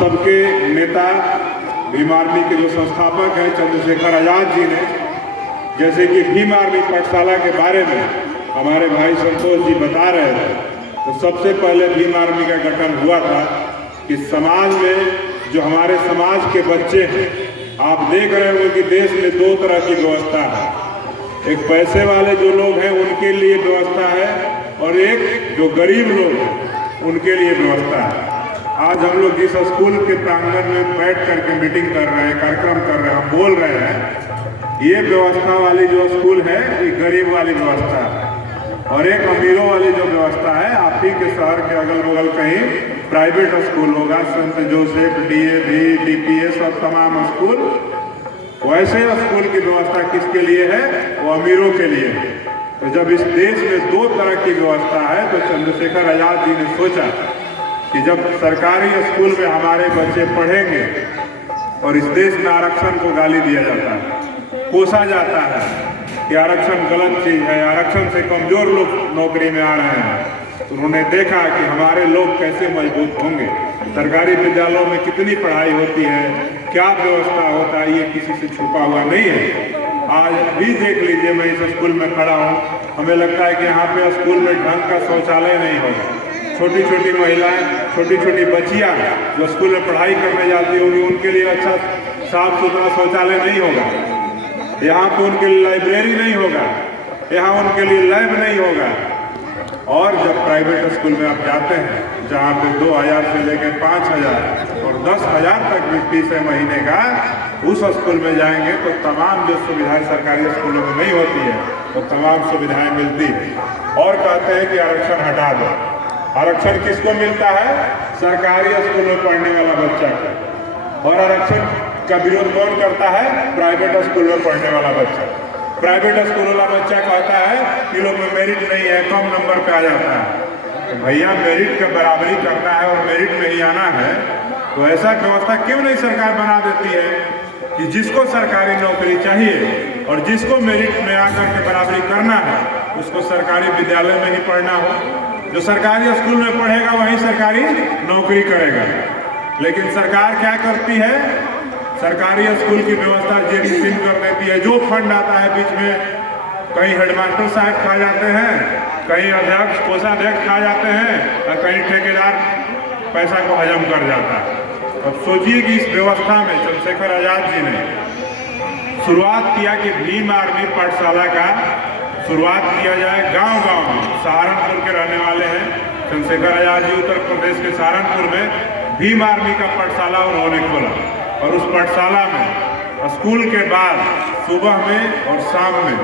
सबके नेता भीम आर्मी के जो संस्थापक हैं चंद्रशेखर आजाद जी ने, जैसे कि भीम आर्मी पाठशाला के बारे में हमारे भाई संतोष जी बता रहे थे, तो सबसे पहले भीम आर्मी का गठन हुआ था कि समाज में जो हमारे समाज के बच्चे हैं, आप देख रहे हो कि देश में दो तरह की व्यवस्था है। एक पैसे वाले जो लोग हैं उनके लिए व्यवस्था है, और एक जो गरीब लोग हैं उनके लिए व्यवस्था है। आज हम लोग जिस स्कूल के प्रांगण में बैठ करके मीटिंग कर रहे हैं, कार्यक्रम कर रहे हैं, हम बोल रहे हैं, ये व्यवस्था वाली जो स्कूल है ये गरीब वाली व्यवस्था है, और एक अमीरों वाली जो व्यवस्था है, आप ही के शहर के अगल बगल कहीं प्राइवेट स्कूल होगा, संत जोसेफ, DAV, DPS और तमाम स्कूल, वैसे स्कूल की व्यवस्था किसके लिए है? वो अमीरों के लिए है। तो जब इस देश में दो तरह की व्यवस्था है, तो चंद्रशेखर आजाद जी ने सोचा कि जब सरकारी स्कूल में हमारे बच्चे पढ़ेंगे और इस देश में आरक्षण को गाली दिया जाता है, कोसा जाता है कि आरक्षण गलत चीज़ है, आरक्षण से कमज़ोर लोग नौकरी में आ रहे हैं, तो उन्होंने देखा कि हमारे लोग कैसे मजबूत होंगे। सरकारी विद्यालयों में कितनी पढ़ाई होती है, क्या व्यवस्था होता है, ये किसी से छुपा हुआ नहीं है। आज भी देख लीजिए, मैं इस स्कूल में खड़ा हूँ, हमें लगता है कि यहाँ पे स्कूल में ढंग का शौचालय नहीं होगा। छोटी छोटी महिलाएं, छोटी छोटी बच्चियाँ जो स्कूल में पढ़ाई करने जाती होंगी, उनके लिए अच्छा साफ सुथरा शौचालय नहीं होगा। यहाँ पे उनके लिए लाइब्रेरी नहीं होगा, यहाँ उनके लिए लैब नहीं होगा। और जब प्राइवेट स्कूल में आप जाते हैं, जहाँ पे 2000 से लेकर 5000 और 10,000 तक भी फीस है महीने का, उस स्कूल में जाएंगे तो तमाम जो सुविधाएं सरकारी स्कूलों में नहीं होती है, वो तमाम सुविधाएं मिलती है। और कहते हैं कि आरक्षण हटा दो। आरक्षण किसको मिलता है? सरकारी स्कूल में पढ़ने वाला बच्चा को। और आरक्षण का विरोध कौन करता है? प्राइवेट स्कूल में पढ़ने वाला बच्चा। प्राइवेट स्कूल वाला बच्चा कहता है कि लोग में मेरिट नहीं है, कम नंबर पे आ जाता है। तो भैया, मेरिट का बराबरी करना है और मेरिट में ही आना है, तो ऐसा व्यवस्था क्यों नहीं सरकार बना देती है कि जिसको सरकारी नौकरी चाहिए और जिसको मेरिट में आकर के बराबरी करना है, उसको सरकारी विद्यालय में ही पढ़ना हो। जो सरकारी स्कूल में पढ़ेगा वही सरकारी नौकरी करेगा। लेकिन सरकार क्या करती है? सरकारी स्कूल की व्यवस्था जेब कर देती है। जो फंड आता है बीच में, कहीं हेडमास्टर साहब खा जाते हैं, कहीं अध्यक्ष, कोषाध्यक्ष खा जाते हैं, और कहीं ठेकेदार पैसा को हजम कर जाता है। अब सोचिए कि इस व्यवस्था में चंद्रशेखर आजाद जी ने शुरुआत किया कि भीम आर्मी पाठशाला का शुरुआत किया जाए गांव-गांव में। सहारनपुर के रहने वाले हैं चंद्रशेखर आजाद जी, उत्तर प्रदेश के सहारनपुर में भीम आर्मी का पाठशाला उन्होंने खोला, और उस पाठशाला में स्कूल के बाद सुबह में और शाम में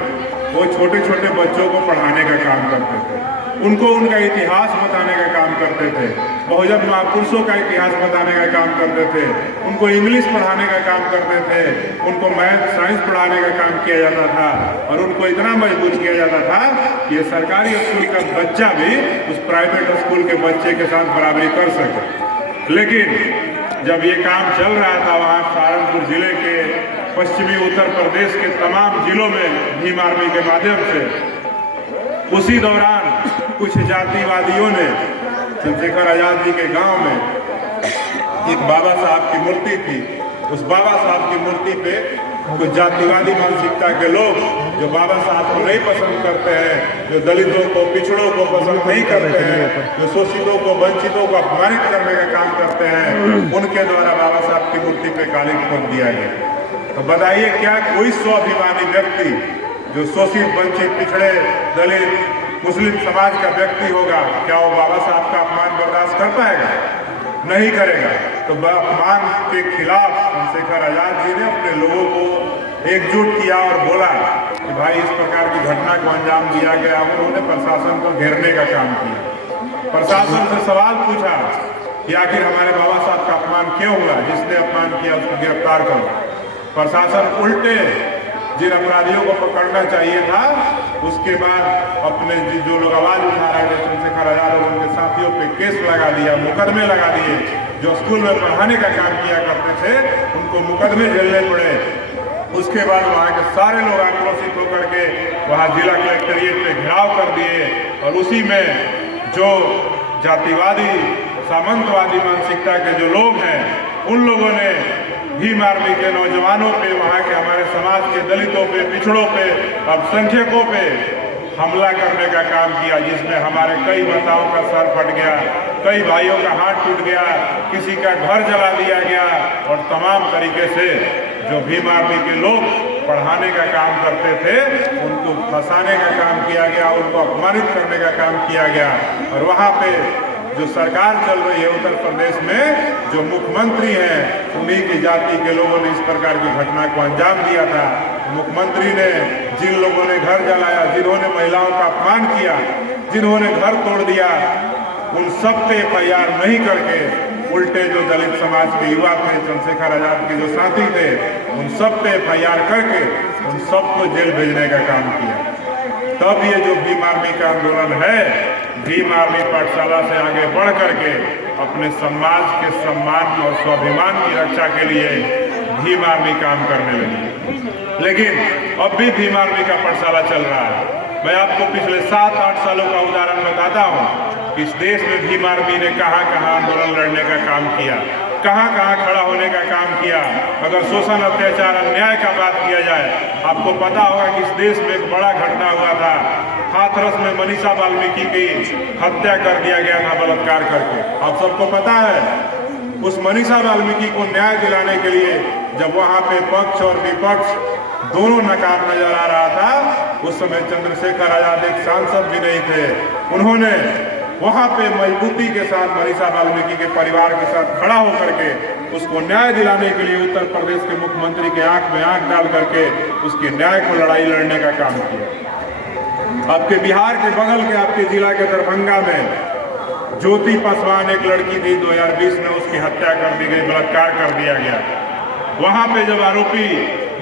वो छोटे छोटे बच्चों को पढ़ाने का काम करते थे, उनको उनका इतिहास बताने का काम करते थे, बहुजन महापुरुषों का इतिहास बताने का काम करते थे, उनको इंग्लिश पढ़ाने का काम करते थे, उनको मैथ साइंस पढ़ाने का काम किया जाता था, और उनको इतना मजबूत किया जाता था कि ये सरकारी स्कूल का बच्चा भी उस प्राइवेट स्कूल के बच्चे के साथ बराबरी कर सके। लेकिन जब ये काम चल रहा था, वहाँ सहारनपुर जिले के पश्चिमी उत्तर प्रदेश के तमाम जिलों में भीम आर्मी के माध्यम से, उसी दौरान कुछ जातिवादियों ने चंद्रशेखर आजाद जी के गांव में एक बाबा साहब की मूर्ति थी, उस बाबा साहब की मूर्ति पे कुछ जातिवादी मानसिकता के लोग जो बाबा साहब को नहीं पसंद करते हैं, जो दलितों को, पिछड़ों को पसंद नहीं करते हैं, जो शोषितों को, वंचितों को अपमानित करने का काम करते हैं, उनके द्वारा बाबा साहब की मूर्ति पे काली ठोक दिया गया। तो बताइए, क्या कोई स्वाभिमानी व्यक्ति जो शोषित, वंचित, पिछड़े, दलित, मुस्लिम समाज का व्यक्ति होगा, क्या वो बाबा साहब का अपमान बर्दाश्त कर पाएगा? नहीं करेगा। तो अपमान के खिलाफ चंद्रशेखर आजाद जी ने अपने लोगों को एकजुट किया और बोला कि भाई, इस प्रकार की घटना को अंजाम दिया गया। उन्होंने प्रशासन को घेरने का काम किया, प्रशासन से सवाल पूछा कि आखिर हमारे बाबा साहब का अपमान क्यों हुआ, जिसने अपमान किया उसको गिरफ्तार करो। प्रशासन उल्टे जिन अपराधियों को पकड़ना चाहिए था, उसके बाद अपने जो लोग आवाज उठा रहे थे चंद्रशेखर आजाद और उनके साथियों पे केस लगा दिया, मुकदमे लगा दिए। जो स्कूल में पढ़ाने का काम किया करते थे, उनको मुकदमे झेलने पड़े। उसके बाद वहाँ के सारे लोग आक्रोशित होकर के वहाँ जिला कलेक्ट्रेट पे घेराव कर दिए, और उसी में जो जातिवादी, सामंतवादी मानसिकता के जो लोग हैं, उन लोगों ने भीम आर्मी के नौजवानों पे, वहाँ के हमारे समाज के दलितों पे, पिछड़ों पे, अल्पसंख्यकों पे हमला करने का काम किया, जिसमें हमारे कई माताओं का सर फट गया, कई भाइयों का हाथ टूट गया, किसी का घर जला दिया गया और तमाम तरीके से जो भीम आर्मी के लोग पढ़ाने का काम करते थे उनको फंसाने का काम किया गया, उनको अपमानित करने का काम किया गया। और वहाँ पे जो सरकार चल रही है उत्तर प्रदेश में, जो मुख्यमंत्री हैं, उन्हीं की जाति के लोगों ने इस प्रकार की घटना को अंजाम दिया था। मुख्यमंत्री ने जिन लोगों ने घर जलाया, जिन्होंने महिलाओं का अपमान किया, जिन्होंने घर तोड़ दिया, उन सब पे FIR नहीं करके उल्टे जो दलित समाज के युवा थे, चंद्रशेखर आजाद के जो साथी थे, उन सब पे FIR करके उन सबको जेल भेजने का काम किया। तब ये जो भीम आर्मी का आंदोलन है, भीम आर्मी पाठशाला से आगे बढ़ करके अपने समाज के सम्मान और स्वाभिमान की रक्षा के लिए भीम आर्मी काम करने लगी। लेकिन अब भी भीम आर्मी का पाठशाला चल रहा है। मैं आपको पिछले 7-8 सालों का उदाहरण बताता हूँ। इस देश में भीम आर्मी ने कहाँ कहाँ आंदोलन लड़ने का काम किया, कहाँ कहाँ खड़ा होने का काम किया। अगर शोषण, अत्याचार, अन्याय का बात किया जाए, आपको पता होगा कि इस देश में एक बड़ा घटना हुआ था। हाथरस में मनीषा वाल्मीकि की हत्या कर दिया गया था बलात्कार करके। आप सबको पता है। उस मनीषा वाल्मीकि को न्याय दिलाने के लिए जब वहाँ पे पक्ष और विपक्ष दोनों नकार नजर आ रहा था, उस समय चंद्रशेखर आजाद एक सांसद भी नहीं थे। उन्होंने वहाँ पे मजबूती के साथ मनीषा वाल्मीकि के परिवार के साथ खड़ा होकर के उसको न्याय दिलाने के लिए उत्तर प्रदेश के मुख्यमंत्री के आंख में आंख डाल करके उसके न्याय को लड़ाई लड़ने का काम किया। आपके बिहार के बगल के आपके जिला के दरभंगा में ज्योति पासवान एक लड़की थी, 2020 में उसकी हत्या कर दी गई, बलात्कार कर दिया गया। वहाँ पे जब आरोपी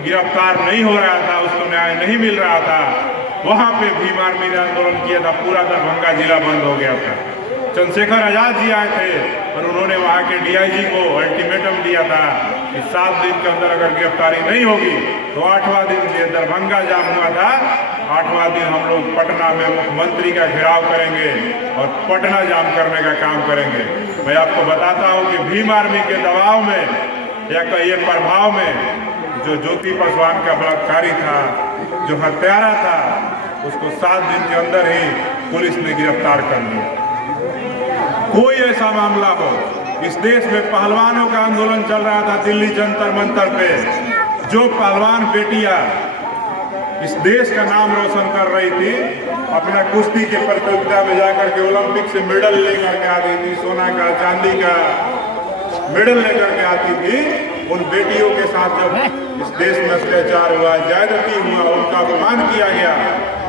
गिरफ्तार नहीं हो रहा था, उसको न्याय नहीं मिल रहा था, वहाँ पे भीम आर्मी ने आंदोलन किया था। पूरा दरभंगा जिला बंद हो गया था। चंद्रशेखर आजाद जी आए थे और उन्होंने वहाँ के DIG को अल्टीमेटम दिया था कि 7 दिन के अंदर अगर गिरफ्तारी नहीं होगी तो 8वां दिन से दरभंगा जाम हुआ था। 8वां दिन हम लोग पटना में मुख्यमंत्री का घेराव करेंगे और पटना जाम करने का काम करेंगे। मैं आपको बताता हूँ कि भीम आर्मी के दबाव में या कहिए प्रभाव में जो ज्योति पासवान का बलात्कारी था, जो हत्यारा था, उसको 7 दिन के अंदर ही पुलिस ने गिरफ्तार कर लिया। कोई ऐसा मामला हो, इस देश में पहलवानों का आंदोलन चल रहा था दिल्ली जंतर मंतर पे, जो पहलवान बेटियां इस देश का नाम रोशन कर रही थी, अपना कुश्ती के प्रतियोगिता में जाकर के ओलंपिक से मेडल लेकर के आती थी, सोना का, चांदी का मेडल लेकर के आती थी, उन बेटियों के साथ जब इस देश में अत्याचार हुआ, ज्यादती हुआ, उनका अपमान किया गया,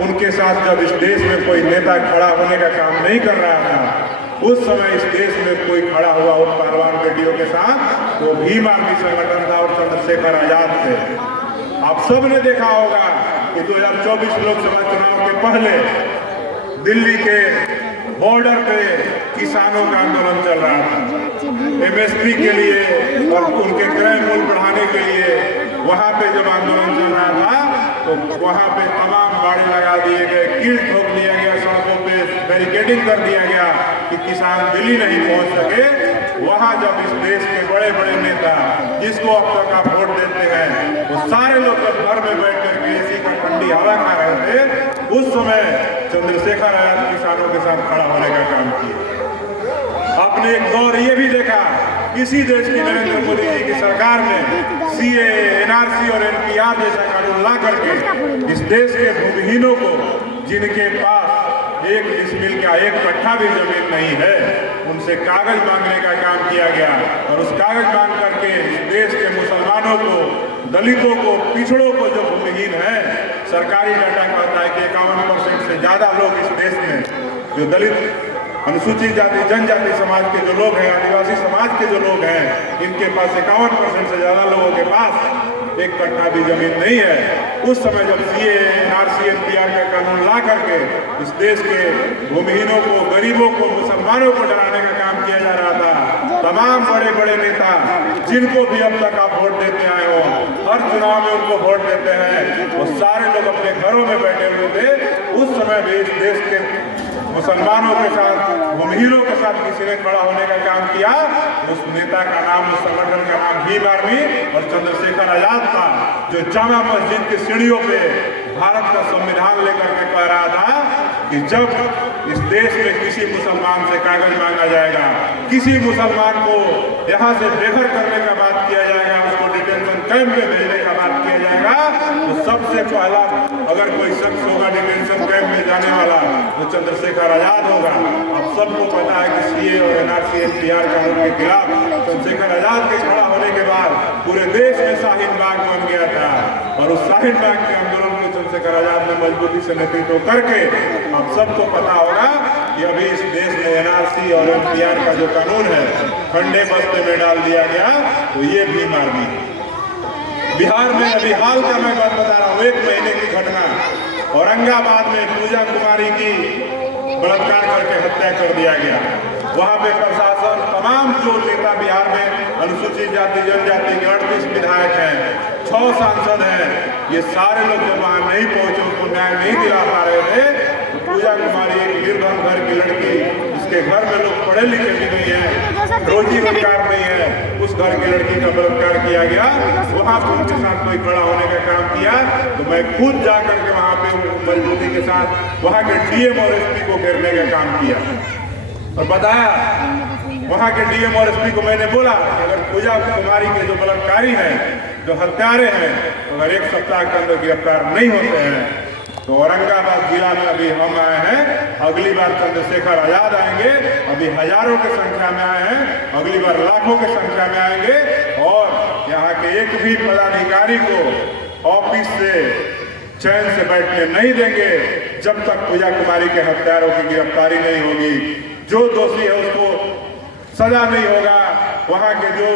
उनके साथ जब इस देश में कोई नेता खड़ा होने का काम नहीं कर रहा था, उस समय इस देश में कोई खड़ा हुआ उन पहलवान बेटियों के साथ, तो भीम आर्मी संगठन था और चंद्रशेखर आजाद थे। आप सब ने देखा होगा कि 2024 लोकसभा चुनाव के पहले दिल्ली के बॉर्डर पे किसानों का आंदोलन चल रहा था। MSP के लिए और उनके क्रय मूल्य बढ़ाने के लिए वहाँ पे जब आंदोलन चल रहा था तो वहाँ पे तमाम बाड़े लगा दिए गए, कील ठोक दिया गया, सड़कों पे बैरिकेडिंग कर दिया गया कि किसान दिल्ली नहीं पहुँच सके। वहाँ जब इस देश के बड़े बड़े नेता जिसको अब तक आप वोट देते हैं, वो सारे लोग जब घर में बैठ कर AC का ठंडी हवा खा रहे थे, उस समय चंद्रशेखर आजाद किसानों के साथ खड़ा होने का काम किया। आपने एक दौर ये भी देखा, इसी देश की नरेंद्र मोदी जी की सरकार ने CA, NRC और NPR जैसा कानून ला करके इस देश के भूमिहीनों को, जिनके पास 1 डिसमिल का 1 कट्ठा भी जमीन नहीं है, उनसे कागज मांगने का काम किया गया। और उस कागज मांग करके इस देश के मुसलमानों को, दलितों को, पिछड़ों को, जो भूमिहीन है, सरकारी डाटा कहता है कि 51% से ज्यादा लोग इस देश में, जो दलित, अनुसूचित जाति, जनजाति समाज के जो लोग हैं, आदिवासी समाज के जो लोग हैं, इनके पास 51% से ज्यादा लोगों के पास 1 कट्ठा भी जमीन नहीं है। उस समय जब CA, NRC, NPR का कानून ला करके इस देश के भूमिहीनों को, गरीबों को, मुसलमानों को डराने का काम किया जा रहा था, तमाम बड़े बड़े नेता जिनको भी अब तक आप वोट देते आए हो, हर चुनाव में उनको वोट देते हैं, वो सारे लोग अपने घरों में बैठे हुए थे। उस समय भी इस देश के मुसलमानों के साथ, भूमिहीनों के साथ किसी ने खड़ा होने का काम किया, उस नेता का नाम, उस संगठन का भीम आर्मी और चंद्रशेखर आजाद था, जो जामा मस्जिद की सीढ़ियों पे भारत का संविधान लेकर के कह रहा था कि जब इस देश में किसी मुसलमान से कागज मांगा जाएगा, किसी मुसलमान को यहाँ से बेघर करने का बात किया जाएगा, उसको डिटेंशन कैंप में भेजने का बात किया जाएगा, तो सबसे पहला अगर कोई शख्स होगा डिटेंशन कैंप में जाने वाला तो चंद्रशेखर आजाद होगा। अब सबको पता है कि सीए और एनआरसी एनपीआर कानून के खिलाफ चंद्रशेखर आजाद के खड़ा होने के बाद पूरे देश में शाहीन बाग बन गया था, और उस शाहीन बाग के आंदोलन को चंद्रशेखर आजाद ने मजबूती से नेतृत्व करके अब सबको पता होगा कि अभी इस देश में एनआरसी और एनपीआर का जो कानून है ठंडे बस्ते में डाल दिया गया, तो ये भीम आर्मी। बिहार में अभी हाल का मैं बात बता रहा हूँ, 1 महीने की घटना, औरंगाबाद में पूजा कुमारी की बलात्कार करके हत्या कर दिया गया। वहाँ पे प्रशासन, तमाम जो नेता बिहार में अनुसूचित जाति जनजाति के 38 विधायक हैं, 6 सांसद हैं, ये सारे लोग जब वहाँ नहीं पहुंचे, उनको न्याय नहीं दिला पा रहे थे, तो पूजा कुमारी एक निर्धन घर की लड़की, जिसके घर में लोग पढ़े लिखे भी नहीं है, रोजी रोजगार नहीं है, उस घर की लड़की का बलात्कार किया गया। वहाँ पर उनके साथ कोई खड़ा होने का काम किया, तो मैं खुद जा करके वहाँ पे मजबूती के साथ वहाँ के डीएम और एसपी को घेरने का काम किया और बताया। वहाँ के डीएम और एसपी को मैंने बोला कि अगर पूजा कुमारी के जो बलात्कारी हैं, जो हत्यारे हैं, तो अगर 1 सप्ताह के अंदर गिरफ्तार नहीं होते हैं तो औरंगाबाद जिला में अभी हम आए हैं, अगली बार चंद्रशेखर आजाद आएंगे, अभी हजारों की संख्या में आए हैं, अगली बार लाखों की संख्या में आएंगे, और यहाँ के एक भी पदाधिकारी को ऑफिस से चैन से बैठने नहीं देंगे जब तक पूजा कुमारी के हत्यारों की गिरफ्तारी नहीं होगी। जो दोषी है उसको सजा नहीं होगा। वहाँ के जो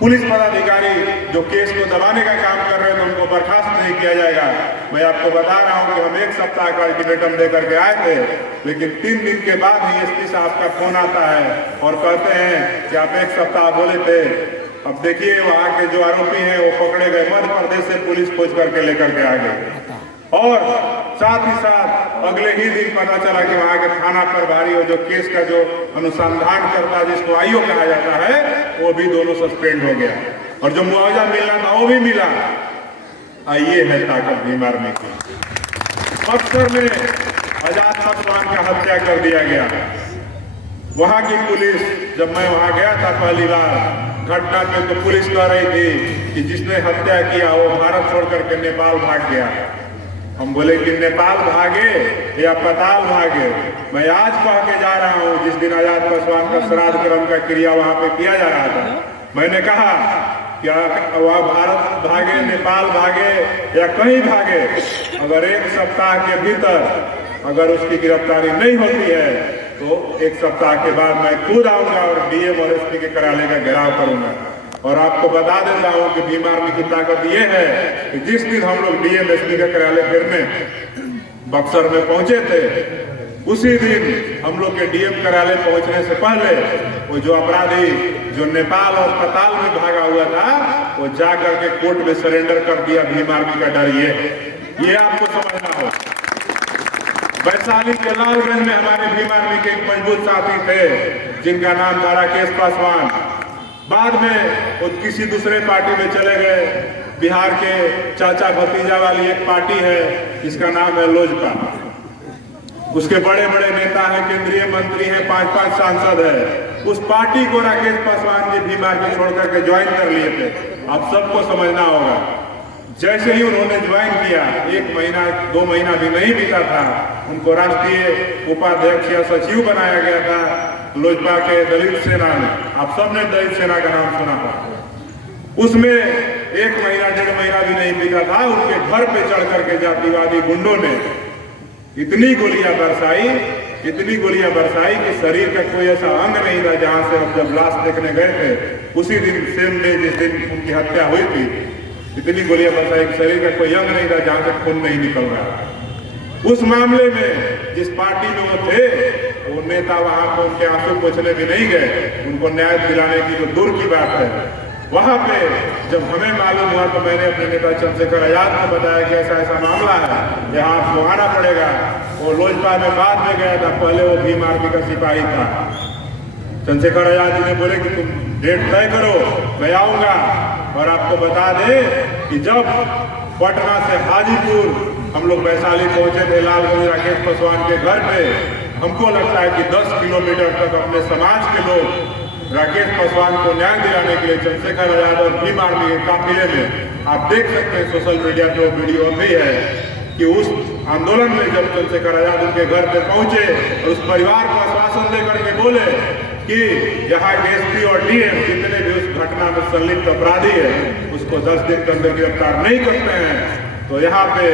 पुलिस पदाधिकारी जो केस को दबाने का काम कर रहे थे उनको बर्खास्त नहीं किया जाएगा। मैं आपको बता रहा हूं कि हम 1 सप्ताह का अल्टीमेटम दे करके आए थे, लेकिन 3 दिन के बाद ही एसपी साहब का फोन आता है और कहते हैं कि आप 1 सप्ताह बोले थे। अब देखिए वहाँ के जो आरोपी हैं वो पकड़े गए, मध्य प्रदेश से पुलिस खोज करके लेकर के आ गई, और साथ ही साथ अगले ही दिन पता चला कि वहाँ के थाना प्रभारी और जो केस का जो अनुसंधान करता है, जिसको आईओ कहा जाता है, वो भी दोनों सस्पेंड हो गया, और जो मुआवजा मिलना था वो भी मिला। ये है ताकत भीम आर्मी की। बक्सर में आजाद पासवान का हत्या कर दिया गया। वहाँ की पुलिस, जब मैं वहाँ गया था पहली बार घटना में, तो पुलिस कह रही थी कि जिसने हत्या किया वो भारत छोड़ करके नेपाल भाग गया। हम बोले कि नेपाल भागे या पताल भागे। मैं आज कह के जा रहा हूँ, जिस दिन आजाद पासवान का श्राद्ध कर्म का क्रिया वहाँ पे किया जा रहा था, मैंने कहा क्या वह भारत भागे, नेपाल भागे या कहीं भागे, अगर 1 सप्ताह के भीतर अगर उसकी गिरफ्तारी नहीं होती है तो 1 सप्ताह के बाद मैं खुद आऊंगा और डीएम और एसपी के कार्यालय का घेराव करूंगा। और आपको बता देता हूं कि भीम आर्मी की ताकत ये है कि जिस दिन हम लोग डीएम एसपी का कार्यालय घेरने बक्सर में पहुंचे थे, उसी दिन हम लोग के डीएम कार्यालय पहुंचने से पहले वो जो अपराधी जो नेपाल और पताल में भागा हुआ था, वो जा करके कोर्ट में सरेंडर कर दिया। भीम आर्मी का डर ये आपको समझना हो। वैशाली के लालगंज में हमारे भीम आर्मी के एक मजबूत साथी थे जिनका नाम था राकेश पासवान। बाद में वो किसी दूसरे पार्टी में चले गए। बिहार के चाचा भतीजा वाली एक पार्टी है जिसका नाम है लोजपा। उसके बड़े बड़े नेता हैं, केंद्रीय मंत्री हैं, 5-5 सांसद हैं। उस पार्टी को राकेश पासवान जी भीम आर्मी छोड़ करके ज्वाइन कर लिए थे। आप सबको समझना होगा, जैसे ही उन्होंने ज्वाइन किया 1 महीना 2 महीना भी नहीं बीता था, उनको राष्ट्रीय उपाध्यक्ष या सचिव बनाया गया था लोजपा के दलित सेना में। आप सबने दलित सेना का नाम सुना था। उसमें 1 महीना 1.5 महीना भी नहीं बीता था, उनके घर पे चढ़ करके जातिवादी गुंडों ने इतनी गोलियां बरसाई कि शरीर का कोई ऐसा अंग नहीं था जहां से हम जब लाश देखने गए थे उसी दिन सेम डे जिस दिन उनकी हत्या हुई थी, इतनी गोलियां बरसाई कि शरीर का कोई अंग नहीं था जहां से खून नहीं निकल रहा। उस मामले में जिस पार्टी में वो थे, वो नेता वहां पर उनके आंसू पोंछने भी नहीं गए, उनको न्याय दिलाने की तो दूर की बात है। वहां पे जब हमें मालूम हुआ तो मैंने अपने नेता चंद्रशेखर आजाद को बताया कि ऐसा ऐसा मामला है, यहाँ आपको आना पड़ेगा। वो लोजपा में बाद में गया था, पहले वो भीम आर्मी का सिपाही था। चंद्रशेखर आजाद जी ने बोले कि तुम डेट तय करो, मैं आऊँगा। और आपको बता दें कि जब पटना से हाजीपुर हम लोग वैशाली पहुँचे थे लालगंज राकेश पासवान के घर पे, हमको लगता है कि 10 किलोमीटर तक अपने समाज के लोग राकेश पासवान को न्याय दिलाने के लिए चंद्रशेखर आजाद और भीम आर्मी के काफिले में, आप देख सकते हैं सोशल मीडिया पे वो वीडियो भी है कि उस आंदोलन में जब चंद्रशेखर आजाद उनके घर पे पहुंचे और उस परिवार को आश्वासन देकर के बोले कि यहाँ के एसपी और डीएम जितने भी उस घटना में संलिप्त अपराधी है उसको 10 दिन के अंदर गिरफ्तार नहीं करते हैं, तो यहाँ पे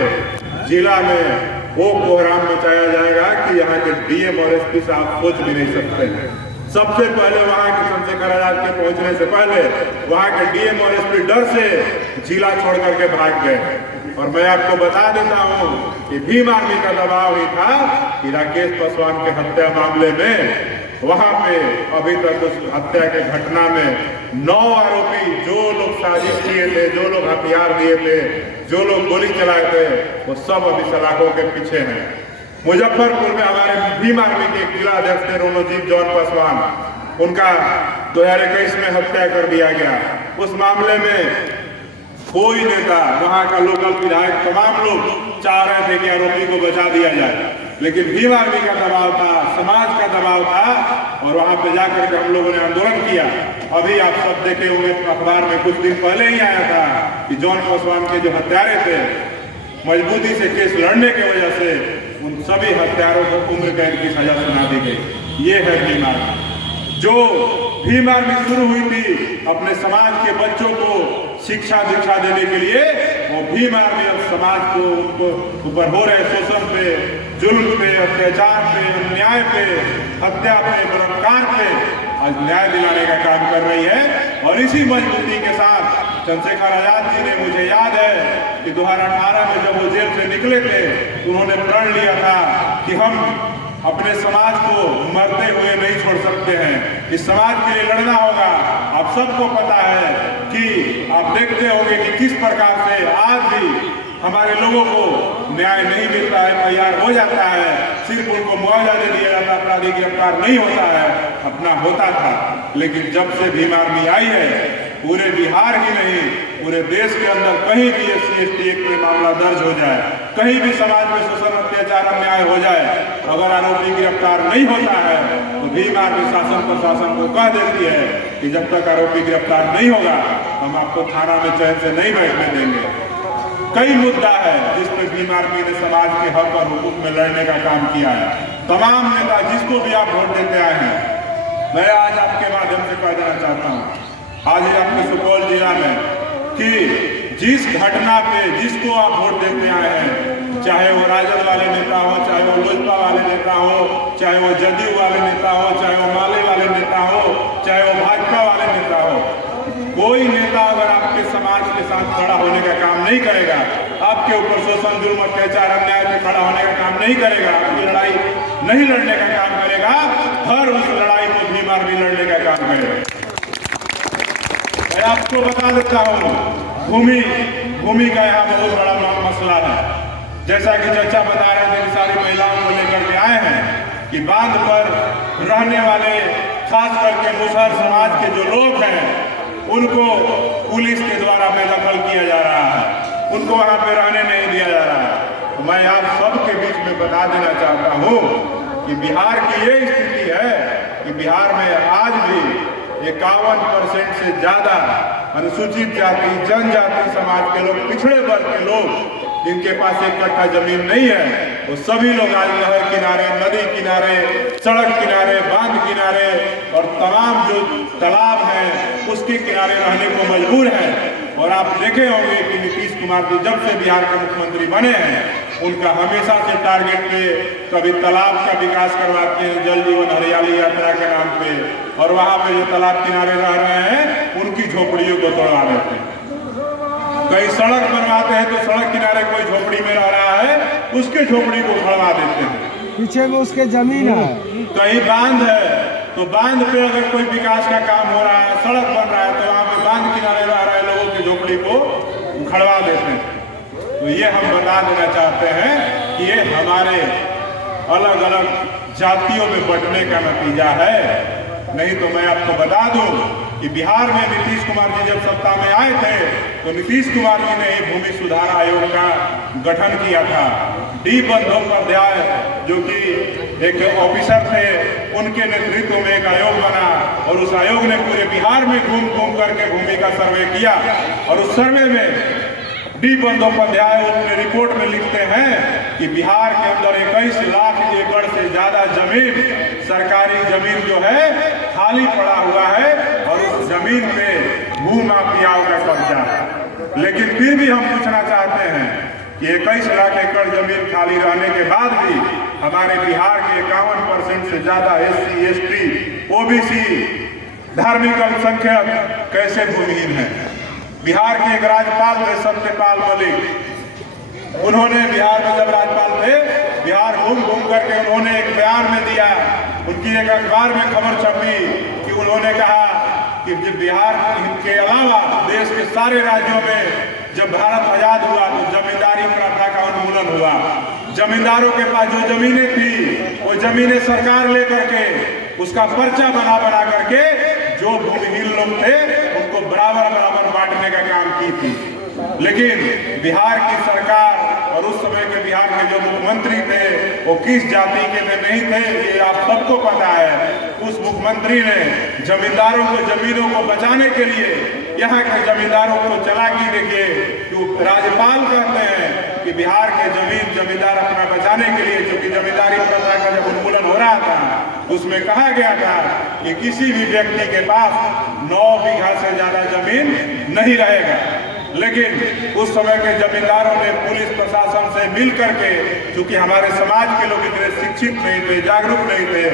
जिला में वो कोहराम मचाया जाएगा कि यहाँ के डीएम और एसपी साहब सोच भी नहीं सकते हैं। सबसे पहले वहाँ के चंद्रशेखर आजाद के पहुँचने से पहले वहाँ के डीएम और एसपी डर से जिला छोड़ करके भाग गए। और मैं आपको बता देता हूँ कि भीम आर्मी का दबाव ही था कि राकेश पासवान के हत्या मामले में वहाँ पे अभी तक उस हत्या के घटना में 9 आरोपी, जो लोग साजिश किए थे, जो लोग हथियार दिए थे, जो लोग गोली चलाए थे, वो सब अभी सलाखों के पीछे हैं। मुजफ्फरपुर में हमारे भीम आर्मी के जिला अध्यक्ष थे रोनोजीत जॉन पासवान, उनका 2021 में हत्या कर दिया गया। उस मामले में कोई नेता, वहाँ का लोकल विधायक, तमाम लोग चाह रहे थे कि आरोपी को बचा दिया जाए, लेकिन भीम आर्मी का दबाव था, समाज का दबाव था और वहाँ पे जाकर के हम लोगों ने आंदोलन किया। अभी आप सब देखे होंगे अखबार में कुछ दिन पहले ही आया था कि जॉन पासवान के जो हत्यारे थे, मजबूती से केस लड़ने की वजह से उन सभी हत्यारों को उम्र कैद की सजा सुना दी गई। ये है भीम आर्मी। जो भीम आर्मी शुरू हुई थी अपने समाज के बच्चों को शिक्षा दीक्षा देने के लिए, वो भीम आर्मी अब समाज को ऊपर हो रहे शोषण पे, जुल्म पे, अत्याचार पे, अन्याय पे, हत्या पे, बलात्कार पे आज न्याय दिलाने का काम कर रही है। और इसी मजबूती के साथ चंद्रशेखर आजाद जी ने, मुझे याद है कि 2018 में जब वो जेल से निकले थे, उन्होंने प्रण लिया था कि हम अपने समाज को मरते हुए नहीं छोड़ सकते हैं, इस समाज के लिए लड़ना होगा। आप सबको पता है कि आप देखते होंगे कि किस प्रकार से आज भी हमारे लोगों को न्याय नहीं मिलता है, तैयार हो जाता है, सिर्फ उनको मुआवजा दे दिया जाता, अपराधी गिरफ्तार नहीं होता है, अपना होता था। लेकिन जब से भीम आर्मी आई है, पूरे बिहार ही नहीं, पूरे देश के अंदर कहीं भी SC/ST एक्ट में मामला दर्ज हो जाए, कहीं भी समाज में शोषण, अत्याचार, अन्याय हो जाए, अगर आरोपी गिरफ्तार नहीं होता है तो भीम आर्मी शासन प्रशासन को कह देती है कि जब तक आरोपी गिरफ्तार नहीं होगा हम आपको थाना में चैन से नहीं बैठने देंगे। कई मुद्दा है जिस पर भीम आर्मी ने समाज के हक और हुकूक में लड़ने का काम किया है। तमाम नेता जिसको भी आप वोट देते आए हैं, मैं आज आपके माध्यम से कह देना चाहता हूँ, आज आपके सुपौल जिला में कि जिस घटना पे जिसको आप वोट देते आए हैं, चाहे वो राजद वाले नेता हो, चाहे वो लोजपा वाले नेता हो, चाहे वो जदयू वाले नेता हो, चाहे वो माले वाले नेता हो, चाहे वो भाजपा वाले नेता हो, कोई नेता अगर आपके समाज के साथ खड़ा होने का काम नहीं करेगा, आपके ऊपर शोषण, जुल्म, अत्याचार, अन्याय पे खड़ा होने का काम नहीं करेगा, आपकी लड़ाई नहीं लड़ने का काम करेगा, हर उस लड़ाई को भीम आर्मी लड़ने का काम करेगा। मैं आपको बता देता हूँ, भूमि का यहाँ बहुत बड़ा मसला है। जैसा कि चर्चा बता रहे थे, सारी महिलाओं को लेकर के आए हैं कि बांध पर रहने वाले खास करके मुसहर समाज के जो लोग हैं उनको पुलिस के द्वारा बेदखल किया जा रहा है, उनको वहाँ पे रहने नहीं दिया जा रहा है। तो मैं आप सबके बीच में बता देना चाहता हूँ कि बिहार की ये स्थिति है कि बिहार में आज भी 51% से ज्यादा अनुसूचित जाति, जनजाति समाज के लोग, पिछड़े वर्ग के लोग जिनके पास 1 कट्ठा जमीन नहीं है, वो सभी लोग आज नहर किनारे, नदी किनारे, सड़क किनारे, बांध किनारे और तमाम जो तालाब हैं उसके किनारे रहने को मजबूर हैं। और आप देखे होंगे कि नीतीश कुमार जी जब से बिहार के मुख्यमंत्री बने हैं, उनका हमेशा से टारगेट पे कभी तालाब का विकास करवाते हैं, जल जीवन हरियाली यात्रा के नाम पे, और वहाँ पे जो तालाब किनारे रह रहे हैं उनकी झोपड़ियों को तोड़वा देते हैं। कहीं सड़क बनवाते हैं तो सड़क किनारे कोई झोपड़ी में रह रहा है, उसके झोपड़ी को खड़वा देते हैं, पीछे में उसके जमीन है। कहीं बांध है तो बांध पे अगर कोई विकास का काम हो रहा है, सड़क बन रहा है, तो वहाँ पे बांध किनारे रह रहे लोगों की झोपड़ी को उखड़वा देते हैं। तो ये हम बता देना चाहते हैं कि ये हमारे अलग अलग जातियों में बंटने का नतीजा है। नहीं तो मैं आपको बता दूं कि बिहार में नीतीश कुमार जी जब सत्ता में आए थे तो नीतीश कुमार जी ने ही भूमि सुधार आयोग का गठन किया था। डी बंदोपाध्याय जो कि एक ऑफिसर थे, उनके नेतृत्व में एक आयोग बना और उस आयोग ने पूरे बिहार में घूम घूम करके भूमि का सर्वे किया। और उस सर्वे में डी बंदोपाध्याय अपने रिपोर्ट में लिखते हैं कि बिहार के अंदर 21 लाख एकड़ से ज्यादा जमीन, सरकारी जमीन जो है खाली पड़ा हुआ है और उस जमीन पे भूमाफियाओं का कब्जा है। लेकिन फिर भी हम पूछना चाहते हैं कि 21 लाख एकड़ जमीन खाली रहने के बाद भी हमारे बिहार के 51% से ज्यादा SC, ST, OBC, धार्मिक अल्पसंख्यक कैसे भूमिहीन है। बिहार के एक राज्यपाल थे सत्यपाल मलिक, उन्होंने बिहार में जब राज्यपाल थे, बिहार घूम घूम करके उन्होंने एक बयान में दिया, उनकी एक अखबार में खबर छपी कि उन्होंने कहा कि जब बिहार के अलावा देश के सारे राज्यों में जब भारत आजाद हुआ तो जमींदारी प्रथा का उन्मूलन हुआ। जमींदारों के पास जो जमीनें थी वो जमीनें सरकार लेकर के उसका पर्चा बना बना करके जो भूमिहीन लोग थे उनको बराबर बराबर बांटने का काम की थी। लेकिन बिहार की सरकार और उस समय के बिहार के जो मुख्यमंत्री थे वो किस जाति के नहीं थे ये आप सबको पता है। उस मुख्यमंत्री ने जमींदारों को जमीनों को बचाने के लिए यहाँ के जमींदारों को चालाकी देखिए, तो राज्यपाल कहते हैं कि बिहार के जमींदार अपना बचाने के लिए, क्योंकि जमींदारी प्रथा का जब उन्मूलन हो रहा था उसमें कहा गया था कि किसी भी व्यक्ति के पास 9 बीघा से ज्यादा जमीन नहीं रहेगा। लेकिन उस समय के जमींदारों ने पुलिस प्रशासन से मिल करके, क्योंकि हमारे समाज के लोग इतने शिक्षित नहीं थे, जागरूक नहीं थे,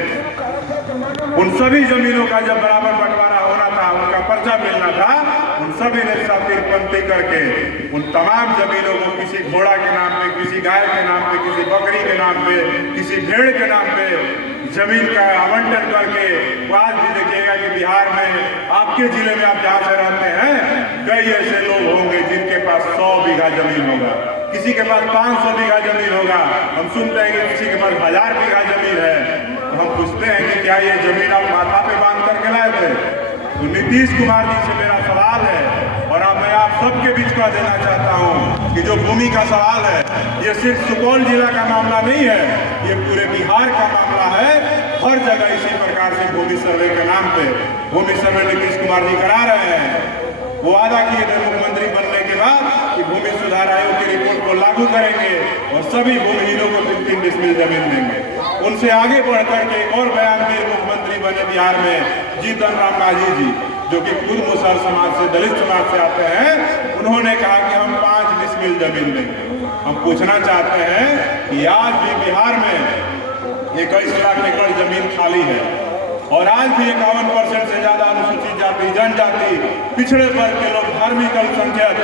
उन सभी जमीनों का जब बराबर बंटवारा होना था, उनका पर्चा मिलना था, उन सभी ने सातिरपंथी करके उन तमाम जमीनों को किसी घोड़ा के नाम पे, किसी गाय के नाम पे, किसी बकरी के नाम पे, किसी भेड़ के नाम पे जमीन का आवंटन करके, आज भी देखिएगा कि बिहार में आपके जिले में आप जहाँ से रहते हैं कई ऐसे लोग होंगे जिनके पास 100 बीघा जमीन होगा, किसी के पास 500 बीघा जमीन होगा। हम सुनते हैं कि किसी के पास 1000 बीघा जमीन है, तो हम पूछते हैं कि क्या ये जमीन आप माथा पे बांध करके लाए थे। तो नीतीश कुमार जी से मेरा सवाल है और अब मैं आप सबके बीच कह देना चाहता हूँ कि जो भूमि का सवाल है ये सिर्फ सुपौल जिला का मामला नहीं है, ये पूरे बिहार का मामला है। हर जगह इसी प्रकार से भूमि सर्वे के नाम पे भूमि सर्वे नीतीश कुमार जी करा रहे हैं। वो वादा किए थे मुख्यमंत्री बनने के बाद कि भूमि सुधार आयोग की रिपोर्ट को लागू करेंगे और सभी भूमिहीनों को 3 डिसमिल जमीन देंगे। उनसे आगे बढ़ करके एक और बयान में मुख्यमंत्री बने बिहार में जीतन राम मांझी जी, जो कि खुद मुसहर समाज से, दलित समाज से आते हैं, उन्होंने कहा कि हम 5 डिसमिल जमीन देंगे। हम पूछना चाहते हैं कि आज भी बिहार में 21 लाख एकड़ जमीन खाली है और आज भी 51% से ज्यादा अनुसूचित जाति, जनजाति, पिछड़े वर्ग के लोग, धार्मिक अल्पसंख्यक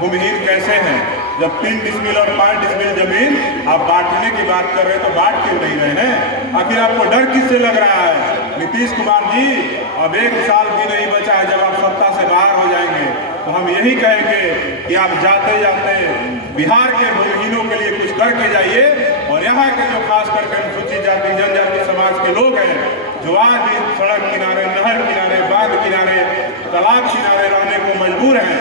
भूमिहीन कैसे हैं। जब 3 डिसमिल और 5 डिसमिल जमीन आप बांटने की बात कर रहे हैं तो बांट क्यों नहीं रहे हैं? आखिर आपको डर किससे लग रहा है? नीतीश कुमार जी, अब 1 साल भी नहीं बचा है जब आप सत्ता से बाहर हो जाएंगे तो हम यही कहेंगे कि आप जाते जाते बिहार के भूमिहीनों के लिए कुछ करके जाइए और यहाँ के जो खास करके अनुसूचित जाति, जनजाति समाज के लोग हैं जो आज भी सड़क किनारे, नहर किनारे, बांध किनारे, तालाब किनारे रहने को मजबूर हैं,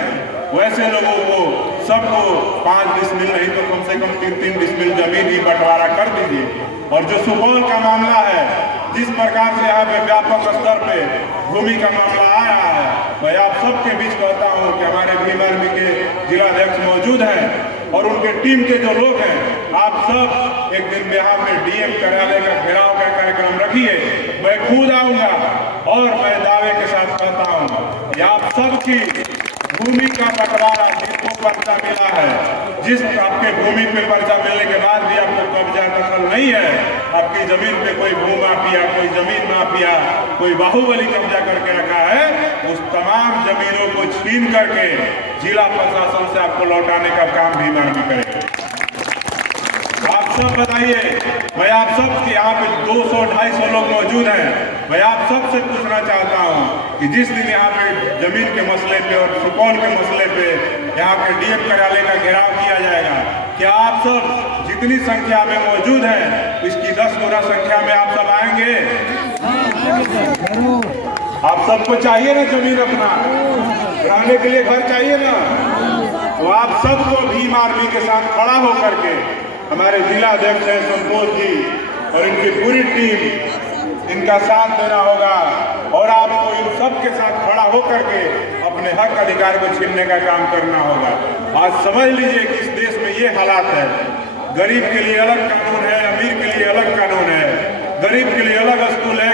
वैसे लोगों को सबको 5 डिसमिल नहीं तो कम से कम 3-3 डिसमिल जमीन ही बंटवारा कर दीजिए। और जो सुपौल का मामला है, जिस प्रकार से यहाँ पे व्यापक स्तर पे भूमि का मामला आ रहा है, मैं आप सबके बीच कहता हूँ कि हमारे भीम आर्मी के जिलाध्यक्ष मौजूद हैं और उनके टीम के जो लोग हैं, आप सब एक दिन यहाँ पे DM कार्यालय का घेराव का कार्यक्रम रखिए। मैं खुद आऊँगा और मैं दावे के साथ कहता हूँ कि आप सबकी भूमि का बंटवारा, जिसको पर्चा मिला है, जिस आपके भूमि पे पर्चा मिलने के बाद भी आपको कब्जा दखल नहीं है, आपकी जमीन पे कोई भू माफिया, कोई जमीन माफिया, कोई बाहुबली कब्जा करके रखा है, उस तमाम जमीनों को छीन करके जिला प्रशासन से आपको लौटाने का काम भीम आर्मी करेगा। आप सब बताइए, मैं आप सब के यहाँ पे 200-250 लोग मौजूद हैं, मैं आप सब से पूछना चाहता हूँ कि जिस दिन यहाँ पे जमीन के मसले पे और सुपौल के मसले पे यहाँ पे DM कार्यालय का घेराव किया जाएगा, क्या आप सब जितनी संख्या में मौजूद हैं इसकी 10 गुना संख्या में आप सब आएंगे? आप सबको चाहिए ना जमीन अपना रहने के लिए घर चाहिए ना, तो आप सबको भीम आर्मी के साथ खड़ा होकर के हमारे जिला अध्यक्ष हैं संतोष जी और इनकी पूरी टीम इनका साथ देना होगा और आपको इन सब के साथ खड़ा होकर के अपने हक अधिकार को छीनने का काम करना होगा। आज समझ लीजिए कि इस देश में ये हालात है, गरीब के लिए अलग कानून है, अमीर के लिए अलग कानून है, गरीब के लिए अलग स्कूल है,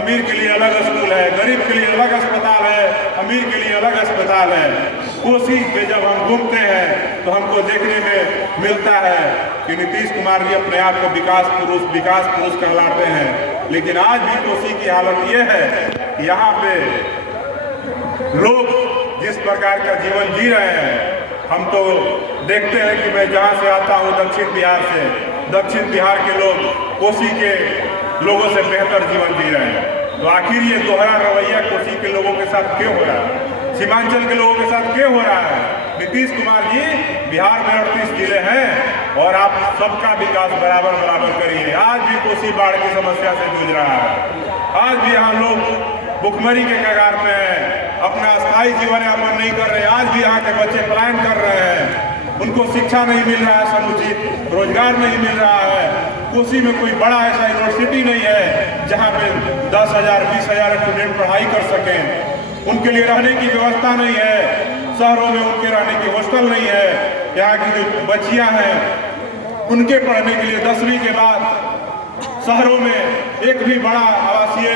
अमीर के लिए अलग स्कूल है, गरीब के लिए अलग अस्पताल है, अमीर के लिए अलग अस्पताल है। कोसी पे जब हम घूमते हैं तो हमको देखने में मिलता है कि नीतीश कुमार जी अपने आप को विकास पुरुष कहलाते हैं, लेकिन आज भी कोसी की हालत ये है कि यहाँ पे लोग जिस प्रकार का जीवन जी रहे हैं, हम तो देखते हैं कि मैं जहाँ से आता हूँ दक्षिण बिहार से, दक्षिण बिहार के लोग कोसी के लोगों से बेहतर जीवन जी रहे हैं। तो आखिर ये दोहरा रवैया कोसी के लोगों के साथ क्यों हो रहा है, सीमांचल के लोगों के साथ क्यों हो रहा है? नीतीश कुमार जी, बिहार में 38 जिले हैं और आप सबका विकास बराबर करिए। आज भी कोसी बाढ़ की समस्या से जूझ रहा है, आज भी यहाँ लोग भुखमरी के कगार पे हैं, अपना स्थायी जीवन यापन नहीं कर रहे। आज भी यहाँ के बच्चे पलायन कर रहे हैं, उनको शिक्षा नहीं मिल रहा है, समुचित रोजगार नहीं मिल रहा है। कोसी में कोई बड़ा ऐसा यूनिवर्सिटी नहीं है जहाँ पे 10,000 20,000 स्टूडेंट पढ़ाई कर सकें। उनके लिए रहने की व्यवस्था नहीं है, शहरों में उनके रहने की हॉस्टल नहीं है। यहाँ की जो बच्चियाँ हैं उनके पढ़ने के लिए 10वीं के बाद शहरों में एक भी बड़ा आवासीय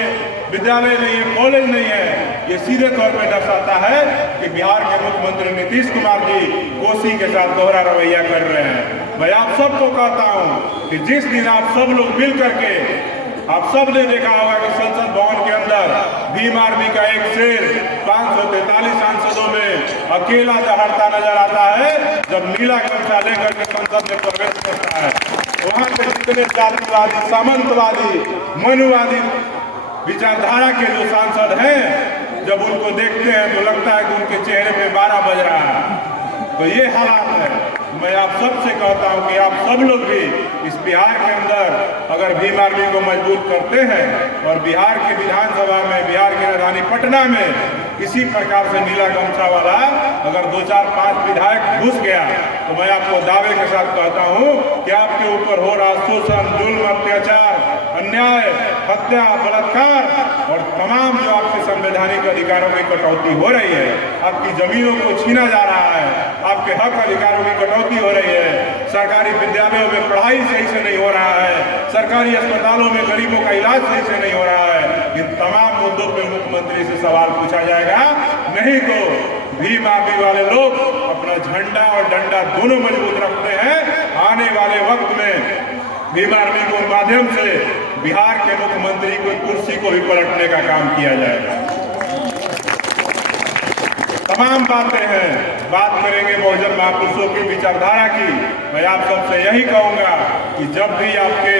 विद्यालय नहीं है, कॉलेज नहीं है। ये सीधे तौर पर दर्शाता है कि बिहार के मुख्यमंत्री नीतीश कुमार जी कोसी के साथ दोहरा रवैया कर रहे हैं। मैं आप सबको कहता हूं कि जिस दिन आप सब लोग मिल करके, आप सब ने देखा होगा कि संसद भवन के अंदर भीम आर्मी का एक शेर 543 सांसदों में अकेला दहाड़ता नजर आता है जब नीला गमछा लेकर के संसद में प्रवेश करता है। वहां के जितने जातिवादी, सामंतवादी, मनुवादी विचारधारा के जो सांसद हैं, जब उनको देखते हैं तो लगता है कि उनके चेहरे पे 12 बज रहा है। तो ये हालात है। मैं आप सबसे कहता हूं कि आप सब लोग भी इस बिहार के अंदर अगर भीम आर्मी को मजबूत करते हैं और बिहार की विधानसभा में, बिहार की राजधानी पटना में किसी प्रकार से नीला गमछा वाला अगर 2, 4, 5 विधायक घुस गया तो मैं आपको दावे के साथ कहता हूं कि आपके ऊपर हो रहा शोषण, जुल्म, अत्याचार, अन्याय, हत्या, बलात्कार और तमाम जो आपके संवैधानिक अधिकारों की कटौती हो रही है, आपकी जमीनों को छीना जा रहा है, आपके हक अधिकारों की कटौती हो रही है, सरकारी विद्यालयों में पढ़ाई सही से नहीं हो रहा है, सरकारी अस्पतालों में गरीबों का इलाज सही से नहीं हो रहा है। इन तमाम मुद्दों पर मुख्यमंत्री से सवाल पूछा जाएगा, नहीं तो भीम आर्मी वाले लोग अपना झंडा और डंडा दोनों मजबूत रखते हैं। आने वाले वक्त में भीम आर्मी के माध्यम से बिहार के मुख्यमंत्री की कुर्सी को भी पलटने का काम किया जाएगा। तमाम बातें हैं, बात करेंगे बहुजन महापुरुषों की विचारधारा की। मैं आप सबसे यही कहूँगा कि जब भी आपके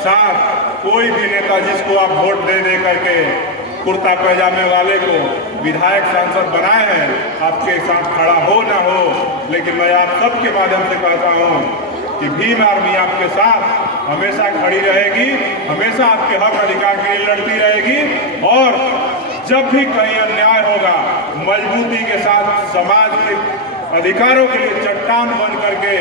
साथ कोई भी नेता जिसको आप वोट दे करके कुर्ता पैजामे वाले को विधायक सांसद बनाए हैं, आपके साथ खड़ा हो ना हो, लेकिन मैं आप सबके माध्यम से कहता हूँ कि भीम आर्मी आपके साथ हमेशा खड़ी रहेगी, हमेशा आपके हक अधिकार के लिए लड़ती रहेगी और जब भी कहीं अन्याय होगा मजबूती के साथ समाज के अधिकारों के लिए चट्टान बन करके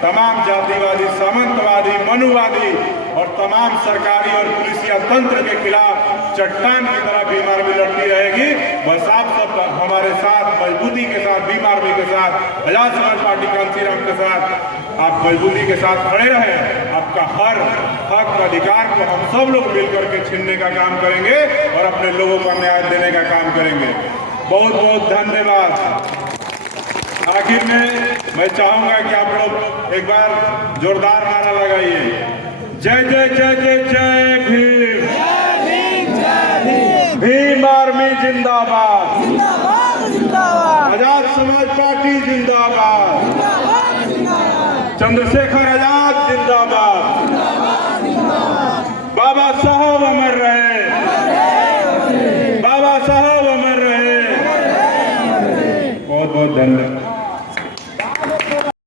तमाम जातिवादी, सामंतवादी, मनुवादी और तमाम सरकारी और पुलिसिया तंत्र के खिलाफ चट्टान की तरह भीम आर्मी लड़ती रहेगी। बस आप सब हमारे साथ मजबूती के साथ, भीम आर्मी के साथ, आजाद समाज पार्टी कांसीराम के साथ आप मजबूती के साथ खड़े रहें। आपका हर हक अधिकार को हम सब लोग मिलकर के छीनने का काम करेंगे और अपने लोगों को न्याय देने का काम करेंगे। बहुत बहुत धन्यवाद। आखिर में मैं चाहूंगा कि आप लोग एक बार जोरदार नारा लगाइए, जय जय जय जय जय भीम, भीम आर्मी जिंदाबाद, आजाद समाज पार्टी जिंदाबाद, चंद्रशेखर आजाद जिंदाबाद, बाबा साहब अमर रहे।